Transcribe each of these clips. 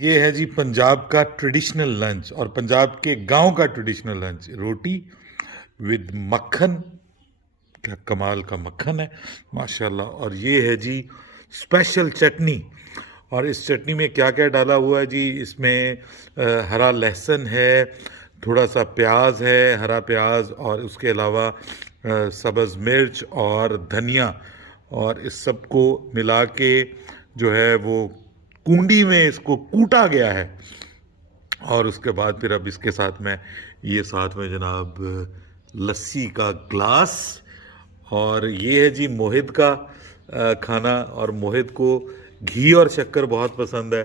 ये है जी पंजाब का ट्रेडिशनल लंच और पंजाब के गांव का ट्रेडिशनल लंच। रोटी विद मक्खन, क्या कमाल का मक्खन है माशाल्लाह। और ये है जी स्पेशल चटनी। और इस चटनी में क्या क्या डाला हुआ है जी, इसमें हरा लहसुन है, थोड़ा सा प्याज है, हरा प्याज, और उसके अलावा सब्ज़ मिर्च और धनिया। और इस सब को मिला के जो है वो कूंडी में इसको कूटा गया है। और उसके बाद फिर अब इसके साथ में ये साथ में जनाब लस्सी का ग्लास। और ये है जी मोहित का खाना। और मोहित को घी और शक्कर बहुत पसंद है,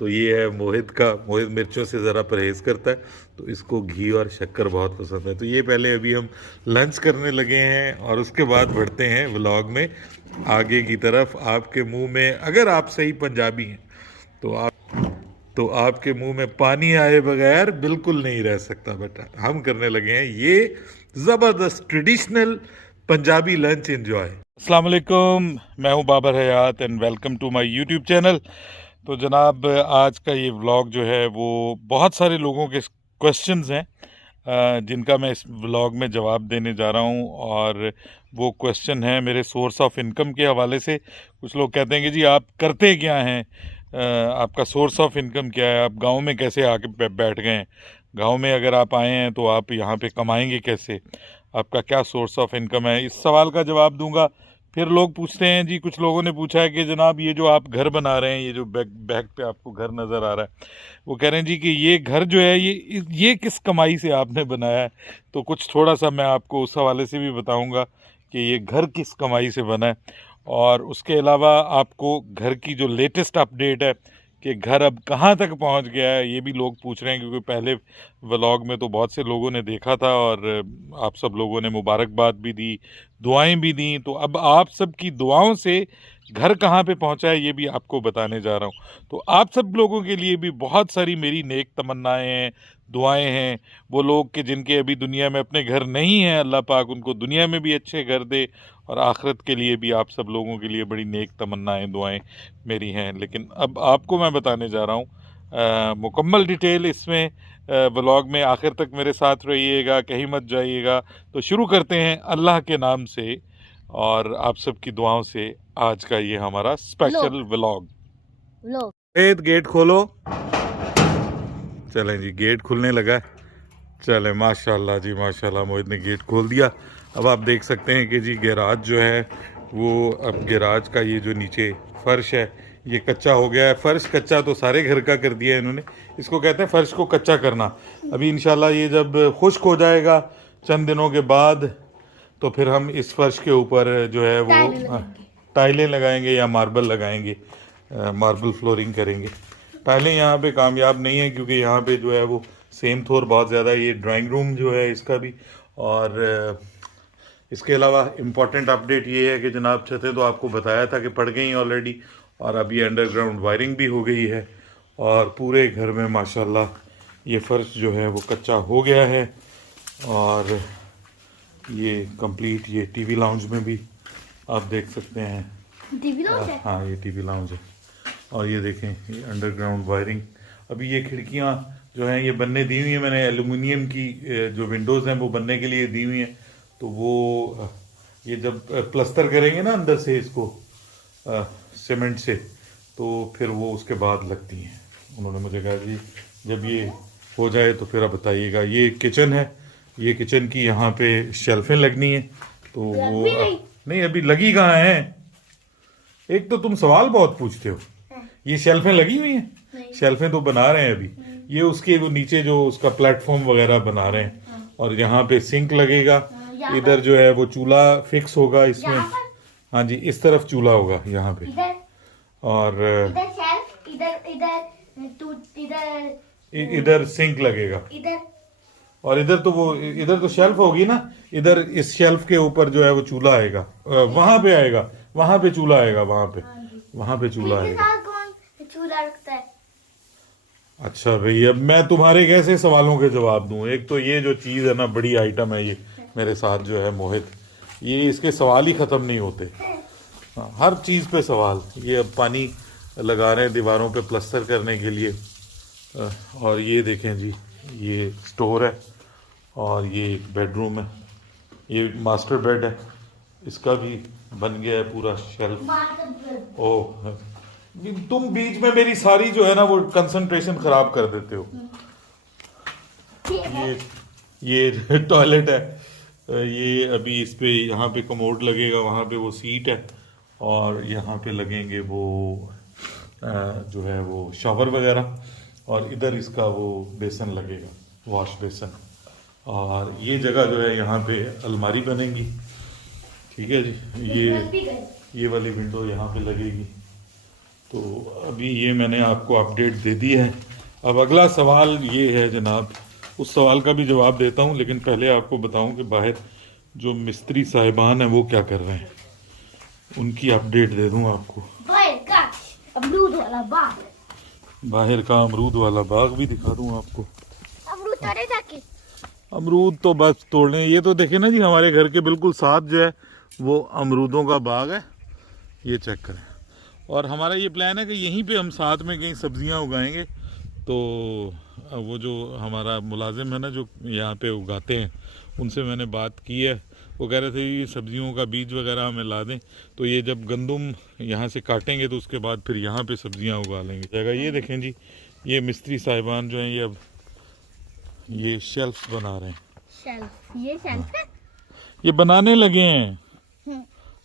तो ये है मोहित का। मोहित मिर्चों से ज़रा परहेज़ करता है, तो इसको घी और शक्कर बहुत पसंद है। तो ये पहले अभी हम लंच करने लगे हैं और उसके बाद बढ़ते हैं व्लॉग में आगे की तरफ। आपके मुंह में, अगर आप सही पंजाबी हैं तो आपके मुंह में पानी आए बगैर बिल्कुल नहीं रह सकता बेटा। हम करने लगे हैं ये ज़बरदस्त ट्रेडिशनल पंजाबी लंच एंजॉय। अस्सलाम वालेकुम, मैं हूं Babar Hayat and welcome to my YouTube channel. तो जनाब आज का ये व्लॉग जो है वो बहुत सारे लोगों के क्वेश्चंस हैं जिनका मैं इस व्लॉग में जवाब देने जा रहा हूं। और वो क्वेश्चन है मेरे सोर्स ऑफ इनकम के हवाले से। कुछ लोग कहते हैं कि जी आप करते क्या हैं, आपका सोर्स ऑफ इनकम क्या है, आप गांव में कैसे आके बैठ गए हैं, गांव में अगर आप आए हैं तो आप यहाँ पे कमाएंगे कैसे, आपका क्या सोर्स ऑफ इनकम है, इस सवाल का जवाब दूंगा। फिर लोग पूछते हैं जी, कुछ लोगों ने पूछा है कि जनाब ये जो आप घर बना रहे हैं, ये जो बैक पे आपको घर नज़र आ रहा है, वो कह रहे हैं जी कि ये घर जो है ये किस कमाई से आपने बनाया है। तो कुछ थोड़ा सा मैं आपको उस हवाले से भी बताऊंगा कि ये घर किस कमाई से बना है। और उसके अलावा आपको घर की जो लेटेस्ट अपडेट है कि घर अब कहाँ तक पहुँच गया है, ये भी लोग पूछ रहे हैं, क्योंकि पहले व्लॉग में तो बहुत से लोगों ने देखा था और आप सब लोगों ने मुबारकबाद भी दी, दुआएं भी दी। तो अब आप सब की दुआओं से घर कहाँ पे पहुँचा है ये भी आपको बताने जा रहा हूँ। तो आप सब लोगों के लिए भी बहुत सारी मेरी नेक तमन्नाएं हैं, दुआएं हैं। वो लोग कि जिनके अभी दुनिया में अपने घर नहीं हैं, अल्लाह पाक उनको दुनिया में भी अच्छे घर दे, और आखिरत के लिए भी आप सब लोगों के लिए बड़ी नेक तमन्नाएं दुआएं मेरी हैं। लेकिन अब आपको मैं बताने जा रहा हूँ मुकम्मल डिटेल इसमें। व्लॉग में आखिर तक मेरे साथ रहिएगा, कहीं मत जाइएगा। तो शुरू करते हैं अल्लाह के नाम से और आप सबकी दुआओं से आज का ये हमारा स्पेशल व्लॉग। गेट खोलो। चलें जी, गेट खुलने लगा। चले माशाल्लाह जी माशाल्लाह, मोहित ने गेट खोल दिया। अब आप देख सकते हैं कि जी गैराज जो है वो, अब गैराज का ये जो नीचे फर्श है ये कच्चा हो गया है। फर्श कच्चा तो सारे घर का कर दिया है इन्होंने, इसको कहते हैं फर्श को कच्चा करना। अभी इंशाल्लाह ये जब खुश्क हो जाएगा चंद दिनों के बाद, तो फिर हम इस फर्श के ऊपर जो है वो टाइलें लगाएंगे या मार्बल लगाएंगे, मार्बल फ्लोरिंग करेंगे। टाइलें यहाँ पे कामयाब नहीं है क्योंकि यहाँ पे जो है वो सेम थोर बहुत ज़्यादा। ये ड्राइंग रूम जो है इसका भी। और इसके अलावा इम्पॉर्टेंट अपडेट ये है कि जनाब छतें तो आपको बताया था कि पड़ गई ऑलरेडी, और अब ये अंडरग्राउंड वायरिंग भी हो गई है। और पूरे घर में माशाल्लाह ये फर्श जो है वो कच्चा हो गया है। और ये कंप्लीट, ये टीवी लाउंज में भी आप देख सकते हैं, टीवी लाउंज है। हाँ ये टीवी लाउंज है। और ये देखें ये अंडरग्राउंड वायरिंग। अभी ये खिड़कियाँ जो हैं ये बनने दी हुई हैं, मैंने एल्युमिनियम की जो विंडोज़ हैं वो बनने के लिए दी हुई हैं। तो वो ये जब प्लस्तर करेंगे ना अंदर से इसको सीमेंट से, तो फिर वो उसके बाद लगती हैं। उन्होंने मुझे कहा जी जब ये हो जाए तो फिर आप बताइएगा। ये किचन है, ये किचन की यहाँ पे शेल्फें लगनी है, तो वो नहीं अभी लगी कहाँ है। एक तो तुम सवाल बहुत पूछते हो। ये शेल्फें लगी हुई हैं, शेल्फें तो बना रहे हैं अभी। ये उसके वो नीचे जो उसका प्लेटफॉर्म वगैरह बना रहे हैं। और यहाँ पे सिंक लगेगा, इधर जो है वो चूल्हा फिक्स होगा इसमें। हाँ जी, इस तरफ चूल्हा होगा यहाँ पे। और इधर सिंक लगेगा। और इधर तो वो, इधर तो शेल्फ होगी ना, इधर इस शेल्फ के ऊपर जो है वो चूल्हा आएगा, वहां पे आएगा, वहां पे चूल्हा आएगा, वहां पे चूल्हा आएगा। चूल्हा रखता है। अच्छा भाई, अब मैं तुम्हारे कैसे सवालों के जवाब दूं। एक तो ये जो चीज़ है ना, बड़ी आइटम है ये मेरे साथ जो है मोहित, ये इसके सवाल ही ख़त्म नहीं होते। हाँ, हर चीज़ पे सवाल। ये अब पानी लगा रहे हैं दीवारों पे प्लस्तर करने के लिए, और ये देखें जी, ये स्टोर है और ये एक बेडरूम है, ये मास्टर बेड है, इसका भी बन गया है पूरा शेल्फ। ओह, तुम बीच में मेरी सारी जो है ना वो कंसंट्रेशन खराब कर देते हो। ये टॉयलेट है, ये अभी इस पे यहाँ पे कमोड लगेगा, वहाँ पे वो सीट है और यहाँ पे लगेंगे वो जो है वो शावर वगैरह, और इधर इसका वो बेसन लगेगा, वॉश बेसन। और ये जगह जो है यहाँ पे अलमारी बनेगी, ठीक है जी। ये वाली विंडो यहाँ पे लगेगी। तो अभी ये मैंने आपको अपडेट दे दी है। अब अगला सवाल ये है जनाब, उस सवाल का भी जवाब देता हूँ, लेकिन पहले आपको बताऊँ कि बाहर जो मिस्त्री साहिबान हैं वो क्या कर रहे हैं, उनकी अपडेट दे दूँ आपको। बाहर का अमरूद वाला बाग, बाहर का अमरूद वाला बाग भी दिखा दूँ आपको। अमरूद तोड़े जाके। अमरूद तो बस तोड़ने, ये तो देखे ना जी, हमारे घर के बिल्कुल साथ जो है वो अमरूदों का बाग है, ये चेक करें। और हमारा ये प्लान है कि यहीं पे हम साथ में कहीं सब्जियां उगाएंगे। तो वो जो हमारा मुलाजिम है ना जो यहाँ पे उगाते हैं, उनसे मैंने बात की है, वो कह रहे थे ये सब्जियों का बीज वगैरह हमें ला दें, तो ये जब गंदुम यहाँ से काटेंगे तो उसके बाद फिर यहाँ पे सब्जियाँ उगा लेंगे जगह। ये देखें जी, ये मिस्त्री साहिबान जो हैं ये अब ये शेल्फ बना रहे हैं। शेल्फ, ये शेल्फ है। ये बनाने लगे हैं,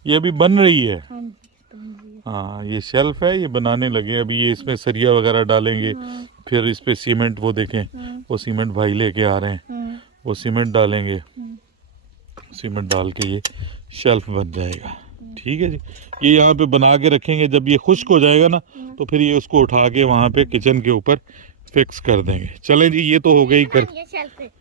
ये अभी बन रही है। हाँ जी, बन रही है। हाँ, ये शेल्फ है, ये बनाने लगे अभी। ये इसमें सरिया वगैरह डालेंगे, फिर इस पे सीमेंट, वो देखें वो सीमेंट भाई लेके आ रहे हैं, वो सीमेंट डालेंगे, सीमेंट डाल के ये शेल्फ बन जाएगा, ठीक है जी। ये यहाँ पे बना के रखेंगे, जब ये खुश्क हो जाएगा ना तो फिर ये उसको उठा के वहाँ पे किचन के ऊपर फिक्स कर देंगे। चलें जी, ये तो हो गई कर ये शेल्फ है।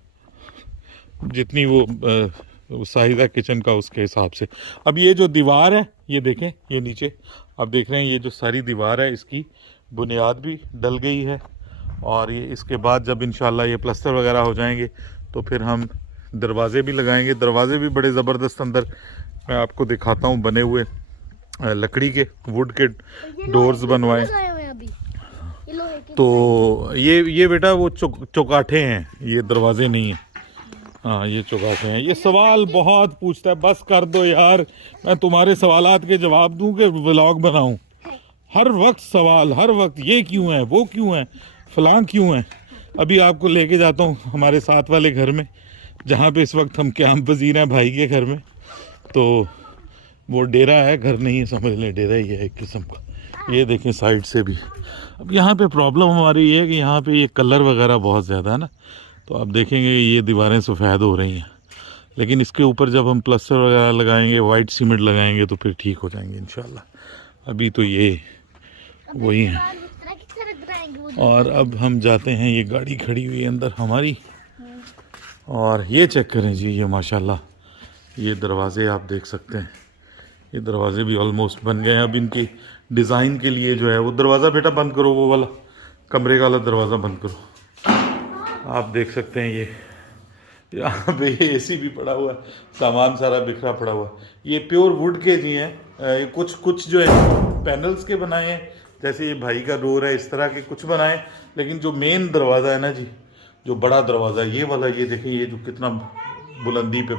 जितनी वो साइज है किचन का उसके हिसाब से। अब ये जो दीवार है ये देखें, ये नीचे आप देख रहे हैं, ये जो सारी दीवार है इसकी बुनियाद भी डल गई है। और ये इसके बाद जब इंशाल्लाह ये प्लास्टर वगैरह हो जाएंगे तो फिर हम दरवाजे भी लगाएंगे। दरवाजे भी बड़े ज़बरदस्त अंदर मैं आपको दिखाता हूँ बने हुए, लकड़ी के, वुड के डोर्स बनवाए। तो ये बेटा वो चौकाठे हैं, ये दरवाजे नहीं हैं। हाँ, ये चौकाठे हैं। ये सवाल बहुत पूछता है, बस कर दो यार, मैं तुम्हारे सवालात के जवाब दूं कि व्लॉग बनाऊं। हर वक्त सवाल, हर वक्त ये क्यों है, वो क्यों है, फलां क्यों है। अभी आपको लेके जाता हूँ हमारे साथ वाले घर में, जहाँ पे इस वक्त हम क्याम पजीर हैं भाई के घर में। तो वो डेरा है, घर नहीं है, समझ लें डेरा ही है एक किस्म का। ये देखें साइड से भी। अब यहाँ पे प्रॉब्लम हमारी ये है कि यहाँ पे ये कलर वगैरह बहुत ज़्यादा है ना, तो आप देखेंगे ये दीवारें सफ़ेद हो रही हैं, लेकिन इसके ऊपर जब हम प्लास्टर वगैरह लगाएंगे, वाइट सीमेंट लगाएंगे तो फिर ठीक हो जाएंगे इंशाल्लाह। अभी तो ये वही है। और अब हम जाते हैं, ये गाड़ी खड़ी हुई है अंदर हमारी, और ये चेक करें जी, ये माशाल्लाह ये दरवाजे आप देख सकते हैं, ये दरवाजे भी ऑलमोस्ट बन गए हैं। अब इनकी डिज़ाइन के लिए जो है वो दरवाज़ा बेटा बंद करो, वो वाला कमरे का वाला दरवाज़ा बंद करो। आप देख सकते हैं ये यहाँ पे ये एसी भी पड़ा हुआ है, सामान सारा बिखरा पड़ा हुआ है। ये प्योर वुड के जी हैं, ये कुछ जो है पैनल्स के बनाए हैं, जैसे ये भाई का डोर है इस तरह के कुछ बनाए। लेकिन जो मेन दरवाज़ा है ना जी, जो बड़ा दरवाज़ा ये वाला, ये देखिए ये जो कितना बुलंदी पे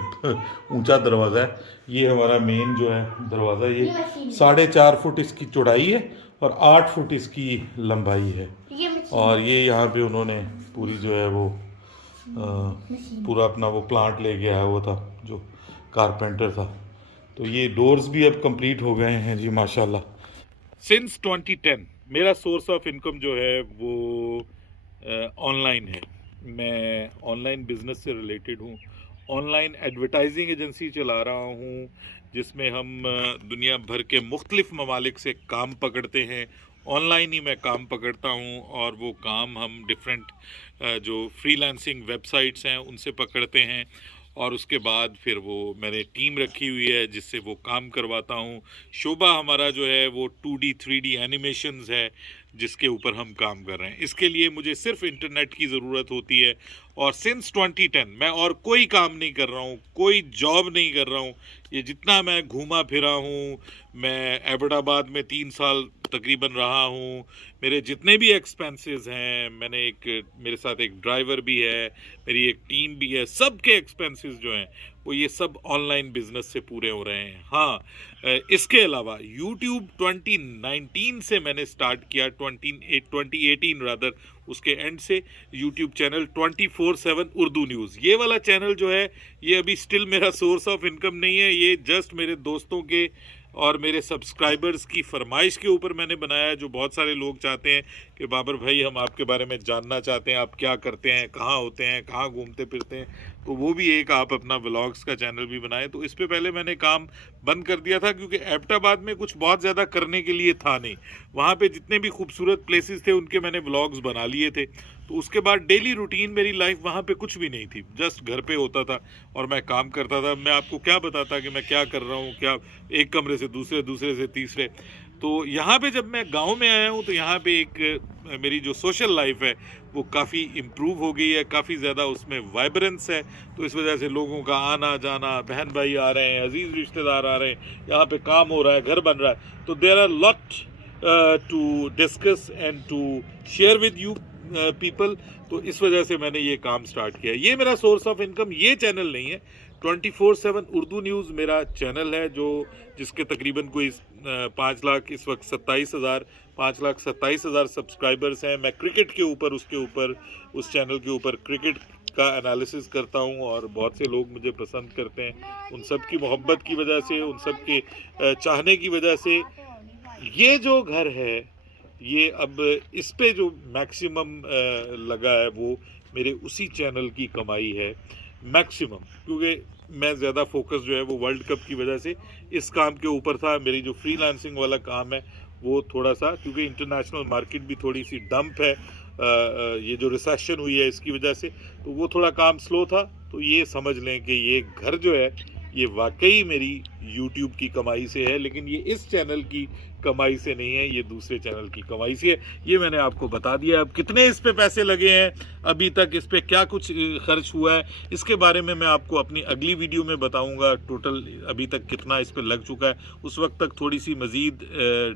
ऊंचा दरवाज़ा है, ये हमारा मेन जो है दरवाज़ा, ये 4.5 फुट इसकी चौड़ाई है और 8 फुट इसकी लंबाई है। और ये यहाँ पे उन्होंने पूरी जो है वो पूरा अपना वो प्लांट लेके आया हुआ था जो कारपेंटर था। तो ये डोर्स भी अब कंप्लीट हो गए हैं जी माशाल्लाह। सिंस 2010 मेरा सोर्स ऑफ इनकम जो है वो ऑनलाइन है। मैं ऑनलाइन बिजनेस से रिलेटेड हूँ, ऑनलाइन एडवर्टाइजिंग एजेंसी चला रहा हूँ, जिसमें हम दुनिया भर के मुख्तलिफ ममालिक से काम पकड़ते हैं। ऑनलाइन ही मैं काम पकड़ता हूँ, और वो काम हम डिफरेंट जो फ्रीलांसिंग वेबसाइट्स हैं उनसे पकड़ते हैं, और उसके बाद फिर वो मैंने टीम रखी हुई है जिससे वो काम करवाता हूँ। शोबा हमारा जो है वो 2D 3D एनिमेशंस है, जिसके ऊपर हम काम कर रहे हैं। इसके लिए मुझे सिर्फ इंटरनेट की ज़रूरत होती है और सिंस 2010 मैं और कोई काम नहीं कर रहा हूँ, कोई जॉब नहीं कर रहा हूँ। ये जितना मैं घूमा फिरा हूँ, मैं एबटाबाद में 3 साल तकरीबन रहा हूँ, मेरे जितने भी एक्सपेंसेस हैं, मेरे साथ एक ड्राइवर भी है, मेरी एक टीम भी है, सब के एक्सपेंसेस जो हैं वो ये सब ऑनलाइन बिजनेस से पूरे हो रहे हैं। हाँ, इसके अलावा YouTube 2019 से मैंने स्टार्ट किया, 2018 रादर, उसके एंड से YouTube चैनल 24/7 उर्दू न्यूज़। ये वाला चैनल जो है ये अभी स्टिल मेरा सोर्स ऑफ इनकम नहीं है, ये जस्ट मेरे दोस्तों के और मेरे सब्सक्राइबर्स की फरमाइश के ऊपर मैंने बनाया है। जो बहुत सारे लोग चाहते हैं कि बाबर भाई हम आपके बारे में जानना चाहते हैं, आप क्या करते हैं, कहाँ होते हैं, कहाँ घूमते फिरते हैं, तो वो भी एक आप अपना व्लॉग्स का चैनल भी बनाएं। तो इस पे पहले मैंने काम बंद कर दिया था क्योंकि एबटाबाद में कुछ बहुत ज़्यादा करने के लिए था नहीं। वहाँ पे जितने भी खूबसूरत प्लेसेस थे उनके मैंने व्लॉग्स बना लिए थे। तो उसके बाद डेली रूटीन मेरी लाइफ वहाँ पे कुछ भी नहीं थी, जस्ट घर पे होता था और मैं काम करता था। मैं आपको क्या बताता कि मैं क्या कर रहा हूँ, क्या एक कमरे से दूसरे, दूसरे से तीसरे। तो यहाँ पे जब मैं गांव में आया हूँ तो यहाँ पे एक मेरी जो सोशल लाइफ है वो काफ़ी इम्प्रूव हो गई है, काफ़ी ज़्यादा उसमें वाइब्रेंस है। तो इस वजह से लोगों का आना जाना, बहन भाई आ रहे हैं, अजीज़ रिश्तेदार आ रहे हैं, यहाँ पे काम हो रहा है, घर बन रहा है। तो there are lot to discuss and to share with you people. तो इस वजह से मैंने ये काम स्टार्ट किया। ये मेरा सोर्स ऑफ इनकम ये चैनल नहीं है। 24/7 उर्दू न्यूज़ मेरा चैनल है जिसके तकरीबन कोई 5 लाख इस वक्त 5,27,000 सब्सक्राइबर्स हैं। मैं क्रिकेट के ऊपर उस चैनल के ऊपर क्रिकेट का एनालिसिस करता हूं और बहुत से लोग मुझे पसंद करते हैं। उन सब की मोहब्बत की वजह से, उन सब के चाहने की वजह से ये जो घर है, ये अब इस पे जो मैक्सिमम लगा है वो मेरे उसी चैनल की कमाई है मैक्सिमम। क्योंकि मैं ज़्यादा फोकस जो है वो वर्ल्ड कप की वजह से इस काम के ऊपर था। मेरी जो फ्रीलांसिंग वाला काम है वो थोड़ा सा, क्योंकि इंटरनेशनल मार्केट भी थोड़ी सी डंप है, ये जो रिसेशन हुई है इसकी वजह से, तो वो थोड़ा काम स्लो था। तो ये समझ लें कि ये घर जो है ये वाकई मेरी YouTube की कमाई से है, लेकिन ये इस चैनल की कमाई से नहीं है, ये दूसरे चैनल की कमाई से है। ये मैंने आपको बता दिया। अब कितने इस पे पैसे लगे हैं अभी तक, इस पे क्या कुछ खर्च हुआ है, इसके बारे में मैं आपको अपनी अगली वीडियो में बताऊंगा। टोटल अभी तक कितना इस पे लग चुका है, उस वक्त तक थोड़ी सी मज़ीद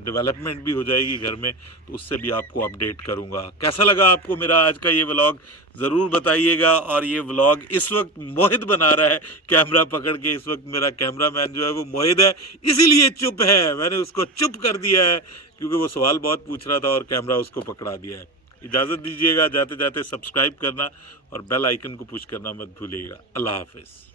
डेवलपमेंट भी हो जाएगी घर में, तो उससे भी आपको अपडेट करूँगा। कैसा लगा आपको मेरा आज का ये व्लॉग, ज़रूर बताइएगा। और ये व्लॉग इस वक्त मोहित बना रहा है कैमरा पकड़ के। इस वक्त मेरा कैमरामैन जो है वो मोहित है, इसीलिए चुप है। मैंने उसको चुप कर दिया है क्योंकि वो सवाल बहुत पूछ रहा था और कैमरा उसको पकड़ा दिया है। इजाज़त दीजिएगा, जाते जाते सब्सक्राइब करना और बेल आइकन को पुश करना मत भूलिएगा। अल्लाह हाफिज़।